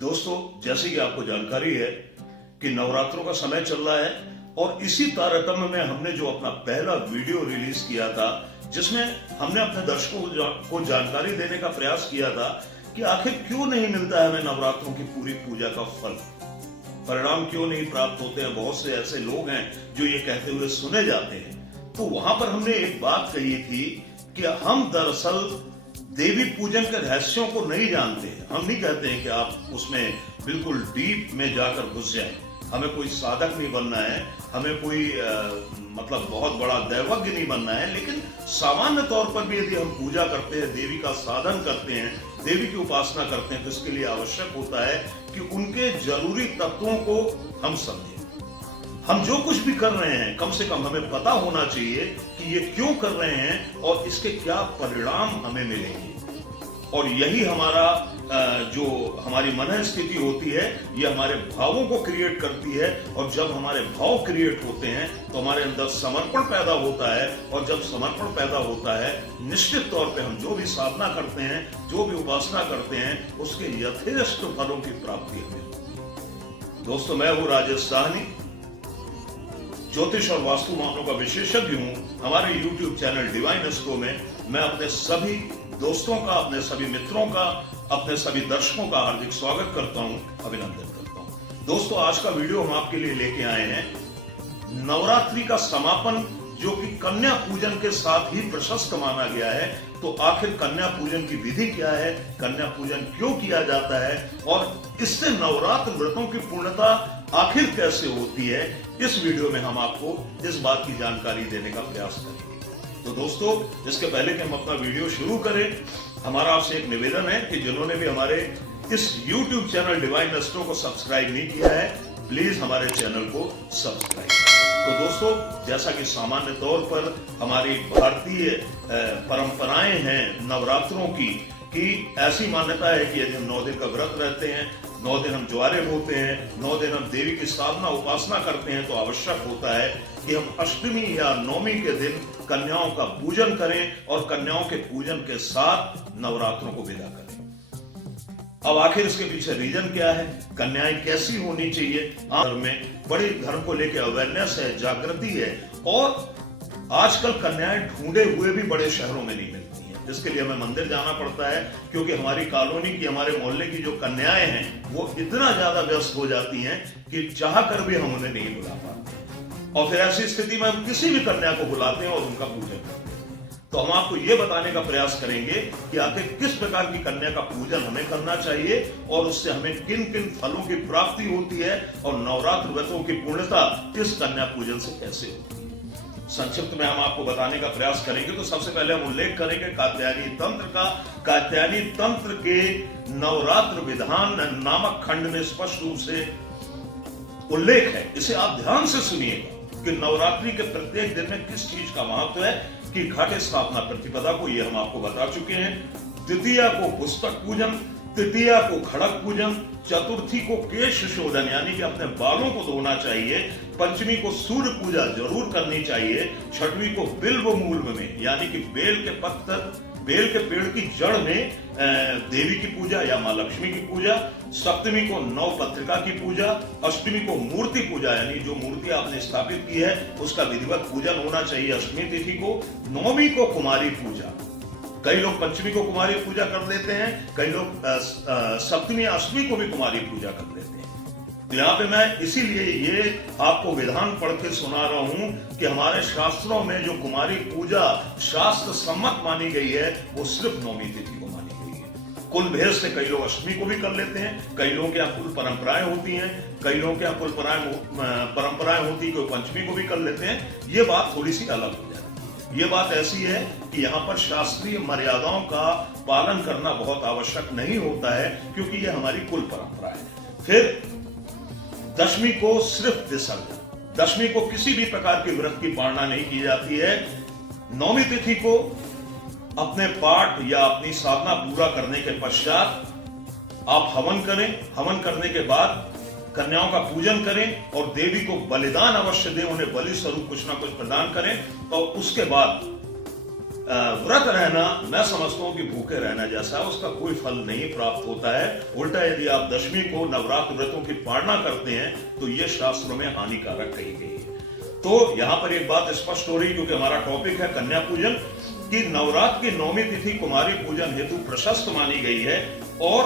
दोस्तों, जैसे कि आपको जानकारी है कि नवरात्रों का समय चल रहा है और इसी तारतम्य में हमने जो अपना पहला वीडियो रिलीज किया था, जिसमें हमने अपने दर्शकों को जानकारी देने का प्रयास किया था कि आखिर क्यों नहीं मिलता है हमें नवरात्रों की पूरी पूजा का फल, परिणाम क्यों नहीं प्राप्त होते हैं। बहुत से ऐसे लोग हैं जो ये कहते हुए सुने जाते हैं। तो वहां पर हमने एक बात कही थी कि हम दरअसल देवी पूजन के रहस्यों को नहीं जानते। हम नहीं कहते हैं कि आप उसमें बिल्कुल डीप में जाकर घुस जाएं। हमें कोई साधक नहीं बनना है, हमें कोई मतलब बहुत बड़ा दैवज्ञ नहीं बनना है, लेकिन सामान्य तौर पर भी यदि हम पूजा करते हैं, देवी का साधन करते हैं, देवी की उपासना करते हैं, तो इसके लिए आवश्यक होता है कि उनके जरूरी तत्वों को हम समझें। हम जो कुछ भी कर रहे हैं, कम से कम हमें पता होना चाहिए कि ये क्यों कर रहे हैं और इसके क्या परिणाम हमें मिलेंगे। और यही हमारा जो हमारी मन स्थिति होती है, ये हमारे भावों को क्रिएट करती है। और जब हमारे भाव क्रिएट होते हैं तो हमारे अंदर समर्पण पैदा होता है, और जब समर्पण पैदा होता है, निश्चित तौर पे हम जो भी साधना करते हैं, जो भी उपासना करते हैं, उसके यथेष्ट फलों की प्राप्ति हमें। दोस्तों, मैं हूं राजेश साहनी, ज्योतिष और वास्तु मामलों का विशेषज्ञ हूं। हमारे YouTube चैनल डिवाइन एस्ट्रो में मैं अपने सभी दोस्तों का, अपने सभी मित्रों का, अपने सभी दर्शकों का हार्दिक स्वागत करता हूं, अभिनंदन करता हूं। दोस्तों, आज का वीडियो हम आपके लिए लेके आए हैं नवरात्रि का समापन, जो कि कन्या पूजन के साथ ही प्रशस्त माना गया है। तो आखिर कन्या पूजन की विधि क्या है, कन्या पूजन क्यों किया जाता है, और इससे नवरात्र व्रतों की पूर्णता आखिर कैसे होती है, इस वीडियो में हम आपको इस बात की जानकारी देने का प्रयास करेंगे। तो दोस्तों, इसके पहले कि हम अपना वीडियो शुरू करें, हमारा आपसे एक निवेदन है कि जिन्होंने भी हमारे इस YouTube चैनल डिवाइन एस्ट्रो को सब्सक्राइब नहीं किया है, प्लीज हमारे चैनल को सब्सक्राइब करें। तो दोस्तों, जैसा कि सामान्य तौर पर हमारी भारतीय परंपराएं हैं नवरात्रों की, कि ऐसी मान्यता है कि यदि हम 9 दिन का व्रत रहते हैं, 9 दिन हम ज्वारे बोते हैं, 9 दिन हम देवी की साधना उपासना करते हैं, तो आवश्यक होता है कि हम अष्टमी या नवमी के दिन कन्याओं का पूजन करें और कन्याओं के पूजन के साथ नवरात्रों को विदा करें। अब आखिर इसके पीछे रीजन क्या है, कन्याएं कैसी होनी चाहिए। धर्म में बड़ी धर्म को लेकर अवेयरनेस है, जागृति है, और आजकल कन्याएं ढूंढे हुए भी बड़े शहरों में नहीं मिलती हैं। इसके लिए हमें मंदिर जाना पड़ता है, क्योंकि हमारी कॉलोनी की, हमारे मोहल्ले की जो कन्याएं हैं, वो इतना ज्यादा व्यस्त हो जाती हैं कि चाह कर भी हम उन्हें नहीं बुला पाते। और फिर ऐसी स्थिति में हम किसी भी कन्या को बुलाते हैं और उनका पूजन करते हैं। तो हम आपको यह बताने का प्रयास करेंगे कि आखिर किस प्रकार की कन्या का पूजन हमें करना चाहिए और उससे हमें किन किन फलों की प्राप्ति होती है, और नवरात्र व्रतों की पूर्णता इस कन्या पूजन से कैसे होती है। संक्षिप्त में हम आपको बताने का प्रयास करेंगे। तो सबसे पहले हम उल्लेख करेंगे कात्यायनी तंत्र का। कात्यायनी तंत्र के नवरात्र विधान नामक खंड में स्पष्ट रूप से उल्लेख है, इसे आप ध्यान से सुनिएगा कि नवरात्रि के प्रत्येक दिन में किस चीज का महत्व है। कि घट स्थापना प्रतिपदा को ये हम आपको बता चुके हैं, द्वितीया को पुस्तक पूजन, तृतीया को खड़क पूजन, चतुर्थी को केश शोधन यानी कि अपने बालों को धोना चाहिए, पंचमी को सूर्य पूजा जरूर करनी चाहिए, छठवीं को बिल्व मूल में यानी कि बेल के पत्थर, बेल के पेड़ की जड़ में देवी की पूजा या मां लक्ष्मी की पूजा, सप्तमी को नवपत्रिका की पूजा, अष्टमी को मूर्ति पूजा यानी जो मूर्ति आपने स्थापित की है उसका विधिवत पूजन होना चाहिए अष्टमी तिथि को, नवमी को कुमारी पूजा। कई लोग पंचमी को कुमारी पूजा कर लेते हैं, कई लोग सप्तमी अष्टमी को भी कुमारी पूजा कर लेते हैं। तो यहाँ पे मैं इसीलिए ये आपको विधान पढ़ के सुना रहा हूं कि हमारे शास्त्रों में जो कुमारी पूजा शास्त्र सम्मत मानी गई है, वो सिर्फ नवमी तिथि को मानी गई है। कुल भेद से कई लोग अष्टमी को भी कर लेते हैं, कई लोगों के यहाँ कुल परंपराएं होती हैं, कई लोगों के यहाँ कुल परंपराएं होती है, कोई पंचमी को भी कर लेते हैं। ये बात थोड़ी सी अलग हो जाती है। ये बात ऐसी है कि यहाँ पर शास्त्रीय मर्यादाओं का पालन करना बहुत आवश्यक नहीं होता है, क्योंकि ये हमारी कुल परंपरा है। फिर दशमी को सिर्फ विसर्जन, दशमी को किसी भी प्रकार के व्रत की पालना नहीं की जाती है। नौमी तिथि को अपने पाठ या अपनी साधना पूरा करने के पश्चात आप हवन करें, हवन करने के बाद कन्याओं का पूजन करें और देवी को बलिदान अवश्य दें, उन्हें बलि स्वरूप कुछ ना कुछ प्रदान करें। और उसके बाद व्रत रहना मैं समझता हूं कि भूखे रहना जैसा है, उसका कोई फल नहीं प्राप्त होता है। उल्टा यदि आप दशमी को नवरात्र व्रतों की पालना करते हैं तो यह शास्त्रों में हानिकारक कही गई है। तो यहां पर एक बात स्पष्ट हो रही, क्योंकि हमारा टॉपिक है कन्या पूजन, कि नवरात्र की 9वीं तिथि कुमारी पूजन हेतु प्रशस्त मानी गई है। और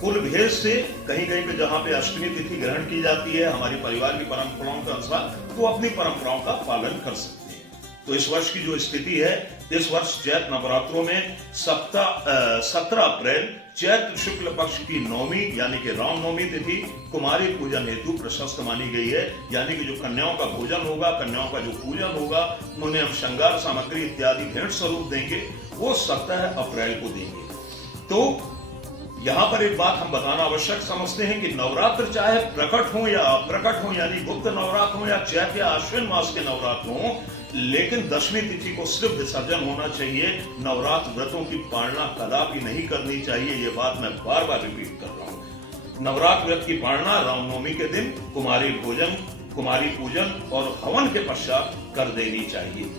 कुल भेद से कहीं कहीं पे जहां पे अष्टमी तिथि ग्रहण की जाती है हमारी परिवार की परंपराओं के अनुसार, तो अपनी परंपराओं का पालन कर सकते हैं। तो इस वर्ष की जो स्थिति है, इस वर्ष चैत्र नवरात्रों में 17 अप्रैल चैत्र शुक्ल पक्ष की 9वीं यानी कि रामनवमी तिथि कुमारी पूजन हेतु प्रशस्त मानी गई है। यानी कि जो कन्याओं का भोजन होगा, कन्याओं का जो पूजन होगा, उन्हें हम श्रृंगार सामग्री इत्यादि भेंट स्वरूप देंगे, वो 17 अप्रैल को देंगे। तो यहां पर एक बात हम बताना आवश्यक समझते हैं कि नवरात्र चाहे प्रकट हो या अप्रकट हो, यानी गुप्त नवरात्र हो या चैत्र या अश्विन मास के नवरात्र हो, लेकिन दशमी तिथि को सिर्फ विसर्जन होना चाहिए। नवरात्र व्रतों की पालना कदापि नहीं करनी चाहिए। ये बात मैं बार बार रिपीट कर रहा हूं। नवरात्र व्रत की पालना रामनवमी के दिन कुमारी भोजन, कुमारी पूजन और हवन के पश्चात कर देनी चाहिए।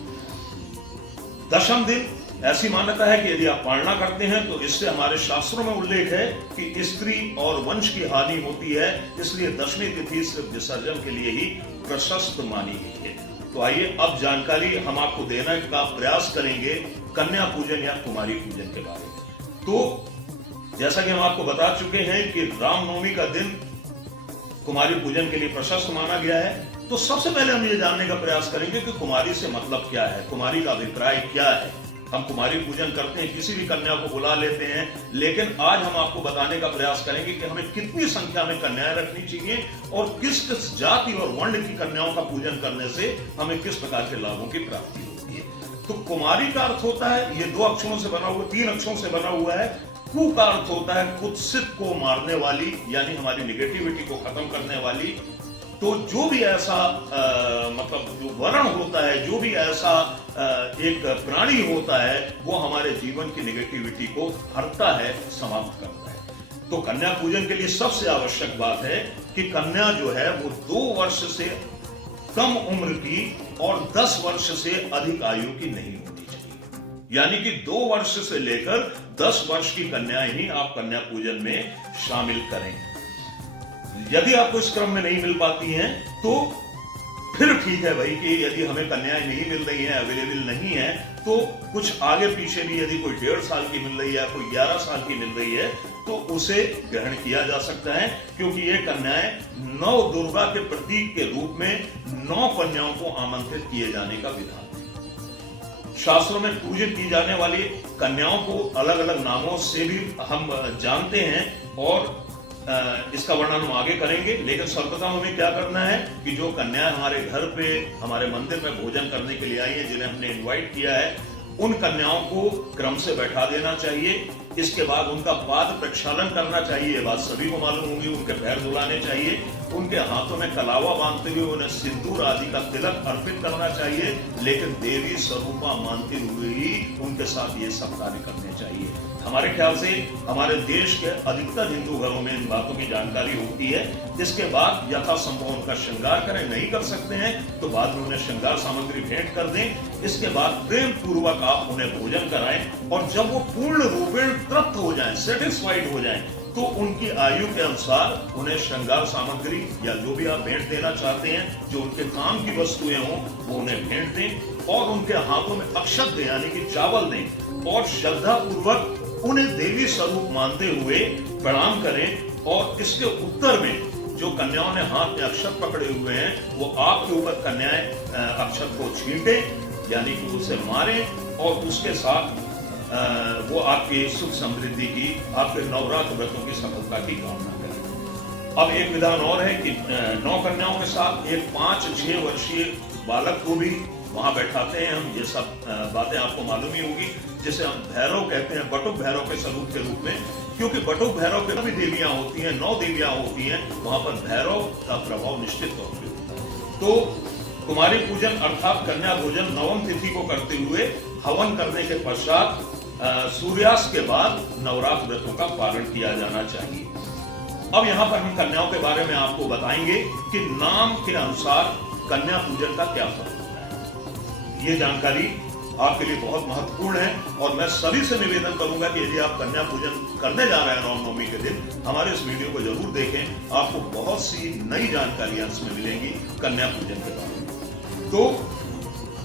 दशम दिन ऐसी मान्यता है कि यदि आप पालना करते हैं तो इससे हमारे शास्त्रों में उल्लेख है कि स्त्री और वंश की हानि होती है, इसलिए दशमी तिथि सिर्फ विसर्जन के लिए ही प्रशस्त मानी गई है। तो आइए अब जानकारी हम आपको देने का प्रयास करेंगे कन्या पूजन या कुमारी पूजन के बारे में। तो जैसा कि हम आपको बता चुके हैं कि रामनवमी का दिन कुमारी पूजन के लिए प्रशस्त माना गया है। तो सबसे पहले हम ये जानने का प्रयास करेंगे कि कुमारी से मतलब क्या है, कुमारी का अभिप्राय क्या है। हम कुमारी पूजन करते हैं, किसी भी कन्या को बुला लेते हैं, लेकिन आज हम आपको बताने का प्रयास करेंगे कि हमें कितनी संख्या में कन्याएं रखनी चाहिए और किस किस जाति और वर्ण की कन्याओं का पूजन करने से हमें किस प्रकार के लाभों की प्राप्ति होती है। तो कुमारी का अर्थ होता है, ये 2 अक्षरों से बना हुआ, 3 अक्षरों से बना हुआ है। कु का अर्थ होता है कुत्सित को मारने वाली, यानी हमारी निगेटिविटी को खत्म करने वाली। तो जो भी ऐसा मतलब जो वर्ण होता है, जो भी ऐसा एक प्राणी होता है, वो हमारे जीवन की निगेटिविटी को हरता है, समाप्त करता है। तो कन्या पूजन के लिए सबसे आवश्यक बात है कि कन्या जो है वो 2 वर्ष से कम उम्र की और 10 वर्ष से अधिक आयु की नहीं होनी चाहिए। यानी कि 2 वर्ष से लेकर 10 वर्ष की कन्याएं ही आप कन्या पूजन में शामिल करें। यदि आपको इस क्रम में नहीं मिल पाती हैं तो फिर ठीक है भाई, कि यदि हमें कन्याएं नहीं मिल रही हैं, अवेलेबल नहीं है, तो कुछ आगे पीछे भी यदि कोई 1.5 साल की मिल रही है, कोई 11 साल की मिल रही है, तो उसे ग्रहण किया जा सकता है। क्योंकि ये कन्याएं 9 दुर्गा के प्रतीक के रूप में 9 कन्याओं को आमंत्रित किए जाने का विधान है। शास्त्रों में पूजित की जाने वाली कन्याओं को अलग अलग नामों से भी हम जानते हैं और इसका वर्णन हम आगे करेंगे। लेकिन सर्वप्रथम हमें क्या करना है कि जो कन्याएं हमारे घर पे, हमारे मंदिर में भोजन करने के लिए आई है, जिन्हें हमने इनवाइट किया है, उन कन्याओं को क्रम से बैठा देना चाहिए। इसके बाद उनका पाद प्रक्षालन करना चाहिए, बात सभी को मालूम होगी। उनके पैर धुलाने चाहिए, उनके हाथों में कलावा बांधते हुए उन्हें सिंदूर आदि का तिलक अर्पित करना चाहिए, लेकिन देवी स्वरूपा मानते हुए ही उनके साथ ये सब कार्य करने चाहिए। हमारे ख्याल से हमारे देश के अधिकतर हिंदू घरों में इन बातों की जानकारी होती है। इसके बाद यथासंभव उनका श्रृंगार करें, नहीं कर सकते हैं तो बाद में उन्हें श्रृंगार सामग्री भेंट कर दें। इसके बाद प्रेम पूर्वक आप उन्हें भोजन कराएं और जब वो पूर्ण रूपेण तृप्त हो जाएं, सेटिस्फाइड हो जाएं, तो उनकी आयु के अनुसार उन्हें श्रृंगार सामग्री या जो भी आप भेंट देना चाहते हैं, जो उनके काम की वस्तुएं हों, वो उन्हें भेंट दें और उनके हाथों में अक्षत दें, यानी कि चावल दें और श्रद्धा पूर्वक उन्हें देवी स्वरूप मानते हुए प्रणाम करें। और इसके उत्तर में जो कन्याओं ने हाथ में अक्षत पकड़े हुए हैं, वो आपके ऊपर कन्याएं अक्षत को छींटें, यानी कि उसे मारें और उसके साथ वो आपकी सुख समृद्धि की, आपके नवरात्र व्रतों की सफलता की कामना करें। अब एक विधान और है कि 9 कन्याओं के साथ एक 5-6 वर्षीय बालक को भी वहां बैठाते हैं हम। ये सब बातें आपको मालूम ही होगी, जिसे हम भैरव कहते हैं, बटुक भैरव के स्वरूप के रूप में। क्योंकि बटुक भैरव के भी देवियां होती हैं, 9 देवियां होती हैं, वहां पर भैरव का प्रभाव निश्चित तौर पर होता है। तो कुमारी पूजन अर्थात कन्या भोजन 9वीं तिथि को करते हुए हवन करने के पश्चात सूर्यास्त के बाद नवरात्र व्रतों का पालन किया जाना चाहिए। अब यहाँ पर हम कन्याओं के बारे में आपको बताएंगे कि नाम के अनुसार कन्या पूजन का क्या फर्क होता है। ये जानकारी आपके लिए बहुत महत्वपूर्ण है। और मैं सभी से निवेदन करूंगा कि यदि आप कन्या पूजन करने जा रहे हैं रामनवमी के दिन, हमारे इस वीडियो को जरूर देखें। आपको बहुत सी नई जानकारियां इसमें मिलेंगी कन्या पूजन के बारे में। तो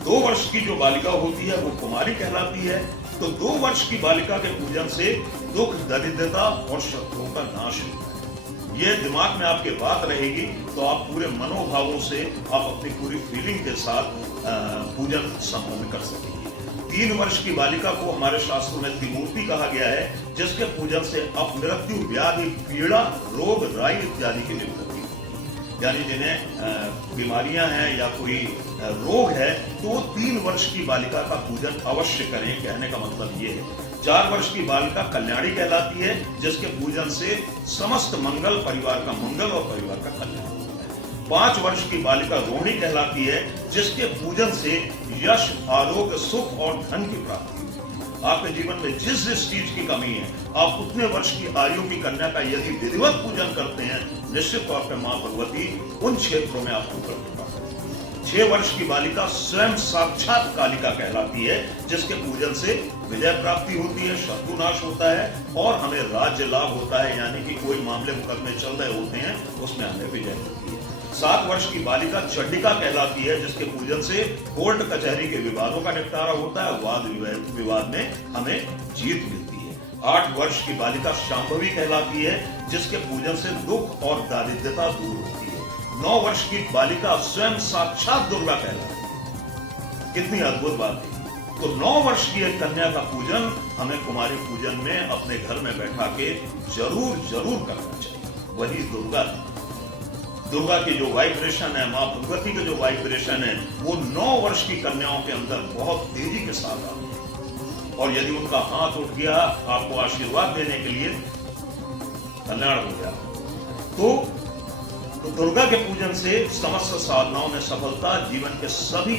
2 वर्ष की जो बालिका होती है वो कुमारी कहलाती है। तो 2 वर्ष की बालिका के पूजन से दुख, दरिद्रता और शत्रुओं का नाश होता है। ये दिमाग में आपके बात रहेगी तो आप पूरे मनोभावों से, आप अपनी पूरी फीलिंग के साथ पूजन संपन्न कर सकेंगे। 3 वर्ष की बालिका को हमारे शास्त्रों में त्रिमूर्ति कहा गया है, जिसके पूजन से अपमृत्यु, व्याधि, पीड़ा, रोग, राई इत्यादि की निवृत्ति, यानी जिन्हें बीमारियां हैं या कोई रोग है तो 3 वर्ष की बालिका का पूजन अवश्य करें। कहने का मतलब ये है। 4 वर्ष की बालिका कल्याणी कहलाती है, जिसके पूजन से समस्त मंगल, परिवार का मंगल और परिवार का कल्याण होता है। 5 वर्ष की बालिका रोहिणी कहलाती है, जिसके पूजन से यश, आरोग्य, सुख और धन की प्राप्ति होती है। आपके जीवन में जिस जिस चीज की कमी है, आप उतने वर्ष की आयु की कन्या का यदि विधिवत पूजन करते हैं, निश्चित तौर पर मां भगवती उन क्षेत्रों में आपको कृपा करेगी। 6 वर्ष की बालिका स्वयं साक्षात कालिका कहलाती है, जिसके पूजन से विजय प्राप्ति होती है, शत्रुनाश होता है और हमें राज्य लाभ होता है, यानी कि कोई मामले मुकदमे चल रहे होते हैं उसमें हमें विजय होती है। 7 वर्ष की बालिका चंडिका कहलाती है, जिसके पूजन से कोर्ट कचहरी के विवादों का निपटारा होता है, वाद विवाद में हमें जीत मिलती है। 8 वर्ष की बालिका शांभवी कहलाती है, जिसके पूजन से दुख और दारिद्र्यता दूर होती है। 9 वर्ष की बालिका स्वयं साक्षात दुर्गा कहलाती है। कितनी अद्भुत बात है। तो 9 वर्ष की एक कन्या का पूजन हमें कुमारी पूजन में अपने घर में बैठा के जरूर करना चाहिए। वही दुर्गा की जो वाइब्रेशन है, मां भगवती के जो वाइब्रेशन है, वो 9 वर्ष की कन्याओं के अंदर बहुत तेजी के साथ आती है। और यदि उनका हाथ उठ गया आपको आशीर्वाद देने के लिए, कल्याण हो गया। तो दुर्गा के पूजन से समस्त साधनाओं में सफलता, जीवन के सभी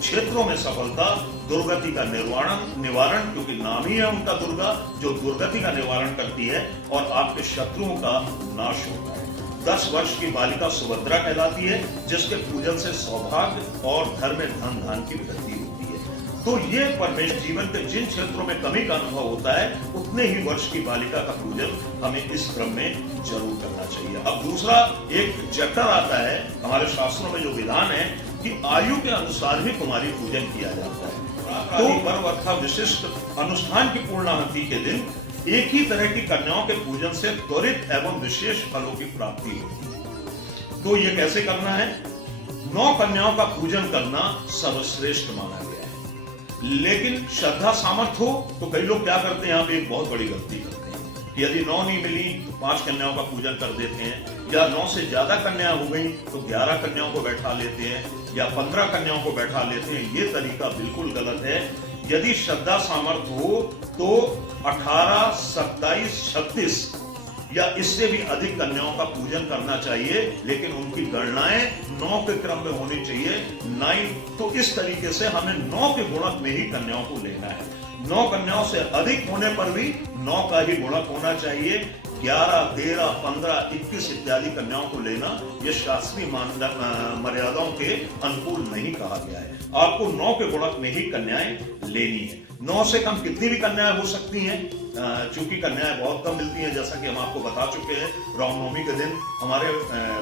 क्षेत्रों में सफलता, दुर्गति का निवारण, क्योंकि नाम ही है उनका दुर्गा, जो दुर्गति का निवारण करती है और आपके शत्रुओं का नाश होता है। 10 वर्ष की बालिका सुभद्रा कहलाती है, जिसके पूजन से सौभाग्य और घर में धन धान की वृद्धि होती है। तो ये परमेश्वर जीवन के जिन क्षेत्रों में कमी का अनुभव होता है, उतने ही वर्ष की बालिका का पूजन हमें इस क्रम में जरूर करना चाहिए। अब दूसरा एक चैप्टर आता है हमारे शास्त्रों में, जो विधान है कि आयु के अनुसार भी कुमारी पूजन किया जाता है। तो पर्व अर्थात विशिष्ट अनुष्ठान की पूर्णाहुति के दिन एक ही तरह की कन्याओं के पूजन से त्वरित एवं विशेष फलों की प्राप्ति होती है। तो ये कैसे करना है? 9 कन्याओं का पूजन करना सर्वश्रेष्ठ माना गया है। लेकिन श्रद्धा सामर्थ्य हो तो कई लोग क्या करते हैं, यहाँ पे एक बहुत बड़ी गलती करते हैं। यदि 9 नहीं मिली तो 5 कन्याओं का पूजन कर देते हैं, या 9 से ज्यादा कन्या हो गई तो 11 कन्याओं को बैठा लेते हैं, या 15 कन्याओं को बैठा लेते हैं। ये तरीका बिल्कुल गलत है। यदि श्रद्धा सामर्थ्य हो तो 18, 27, 36 या इससे भी अधिक कन्याओं का पूजन करना चाहिए, लेकिन उनकी गणनाएं 9 के क्रम में होनी चाहिए। 9 तो इस तरीके से हमें 9 के गुणक में ही कन्याओं को लेना है। 9 कन्याओं से अधिक होने पर भी 9 का ही गुणक होना चाहिए। 11, 13, 15, 21 इत्यादि कन्याओं को लेना यह शास्त्रीय मर्यादाओं के अनुकूल नहीं कहा गया है। आपको 9 के गुणक में ही कन्याएं लेनी है। 9 से कम कितनी भी कन्याएं हो सकती हैं, चूंकि कन्याएं बहुत कम मिलती हैं, जैसा कि हम आपको बता चुके हैं। रामनवमी के दिन हमारे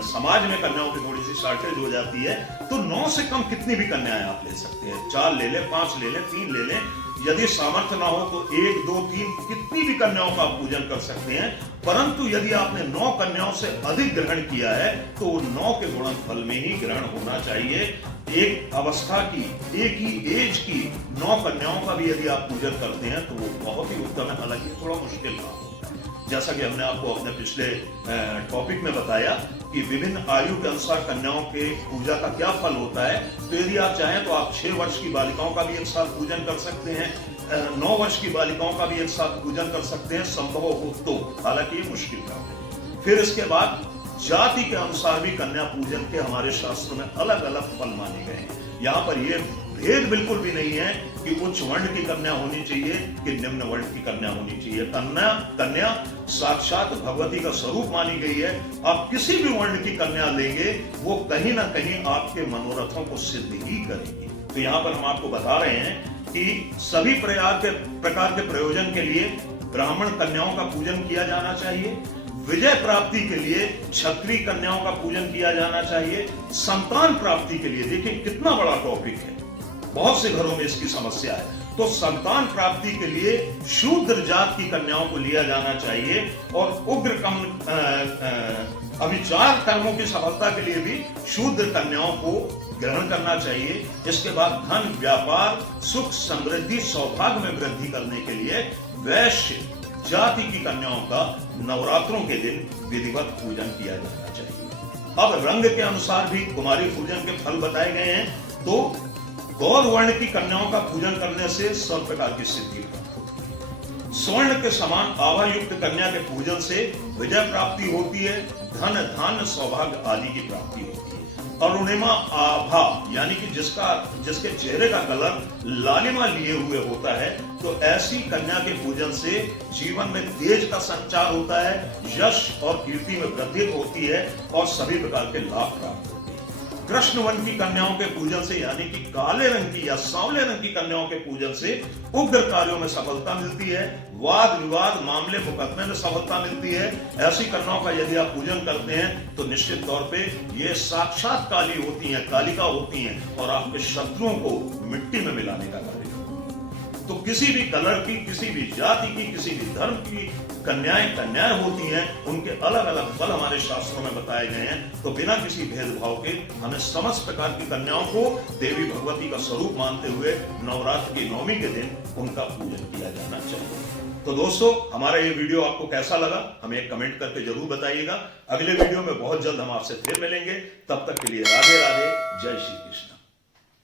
समाज में कन्याओं की थोड़ी सी शॉर्टेज हो जाती है। तो 9 से कम कितनी भी कन्याएं आप ले सकते हैं। 4 ले लें, 5 ले लें, 3 ले लें। यदि सामर्थ्य ना हो तो 1, 2, 3 कितनी भी कन्याओं का आप पूजन कर सकते हैं। परंतु यदि आपने 9 कन्याओं से अधिक ग्रहण किया है तो 9 के गुणन फल में ही ग्रहण होना चाहिए। एक अवस्था की, एक ही एज की 9 कन्याओं का भी यदि आप पूजन करते हैं तो वो बहुत ही उत्तम है। हालांकि थोड़ा मुश्किल काम होता है, जैसा कि हमने आपको अपने पिछले टॉपिक में बताया कि विभिन्न आयु के अनुसार कन्याओं के पूजा का क्या फल होता है। तो यदि आप चाहें तो आप 6 वर्ष की बालिकाओं का भी एक साथ पूजन कर सकते हैं, 9 वर्ष की बालिकाओं का भी एक साथ पूजन कर सकते हैं, संभव हो तो। हालांकि ये मुश्किल काम है। फिर इसके बाद जाति के अनुसार भी कन्या पूजन के हमारे शास्त्रों में अलग अलग फल माने गए हैं। यहाँ पर यह भेद बिल्कुल भी नहीं है कि उच्च वर्ण की कन्या होनी चाहिए कि निम्न वर्ण की कन्या होनी चाहिए। कन्या साक्षात भगवती का स्वरूप मानी गई है। आप किसी भी वर्ण की कन्या लेंगे वो कहीं ना कहीं आपके मनोरथों को सिद्ध ही करेगी। तो यहाँ पर हम आपको बता रहे हैं कि सभी प्रकार के प्रयोजन के लिए ब्राह्मण कन्याओं का पूजन किया जाना चाहिए, विजय प्राप्ति के लिए क्षत्रिय कन्याओं का पूजन किया जाना चाहिए, संतान प्राप्ति के लिए, देखिए कितना बड़ा टॉपिक है, बहुत से घरों में इसकी समस्या है, तो संतान प्राप्ति के लिए शूद्र जात की कन्याओं को लिया जाना चाहिए और उग्र अभिचार कर्मों की सफलता के लिए भी शूद्र कन्याओं को ग्रहण करना चाहिए। इसके बाद धन, व्यापार, सुख, समृद्धि, सौभाग्य में वृद्धि करने के लिए वैश्य जाति की कन्याओं का नवरात्रों के दिन विधिवत पूजन किया जाना चाहिए। अब रंग के अनुसार भी कुमारी पूजन के फल बताए गए हैं। तो गौर वर्ण की कन्याओं का पूजन करने से सब प्रकार की सिद्धि प्राप्त होती है। स्वर्ण के समान आभा युक्त कन्या के पूजन से विजय प्राप्ति होती है, धन, धान्य, सौभाग्य आदि की प्राप्ति होती है। अरुणिमा आभा यानी कि जिसके चेहरे का कलर लालिमा लिए हुए होता है, तो ऐसी कन्या के पूजन से जीवन में तेज का संचार होता है, यश और कीर्ति में वृद्धि होती है और सभी प्रकार के लाभ प्राप्त होते हैं। कृष्ण वर्ण की कन्याओं के पूजन से यानी कि काले रंग की या सांवले रंग की कन्याओं के पूजन से उग्र कार्यों में सफलता मिलती है, वाद विवाद, मामले, मुकदमे में सफलता मिलती है। ऐसी कन्याओं का यदि आप पूजन करते हैं तो निश्चित तौर पे ये साक्षात काली होती हैं, कालिका होती हैं और आपके शत्रुओं को मिट्टी में मिलाने का कार्य। तो किसी भी कलर की, किसी भी जाति की, किसी भी धर्म की कन्याएं होती हैं, उनके अलग अलग फल हमारे शास्त्रों में बताए गए हैं। तो बिना किसी भेदभाव के हमें समस्त प्रकार की कन्याओं को देवी भगवती का स्वरूप मानते हुए नवरात्र की नवमी के दिन उनका पूजन किया जाना चाहिए। तो दोस्तों, हमारा ये वीडियो आपको कैसा लगा हमें एक कमेंट करके जरूर बताइएगा। अगले वीडियो में बहुत जल्द हम आपसे फिर मिलेंगे। तब तक के लिए राधे राधे, जय श्री कृष्ण।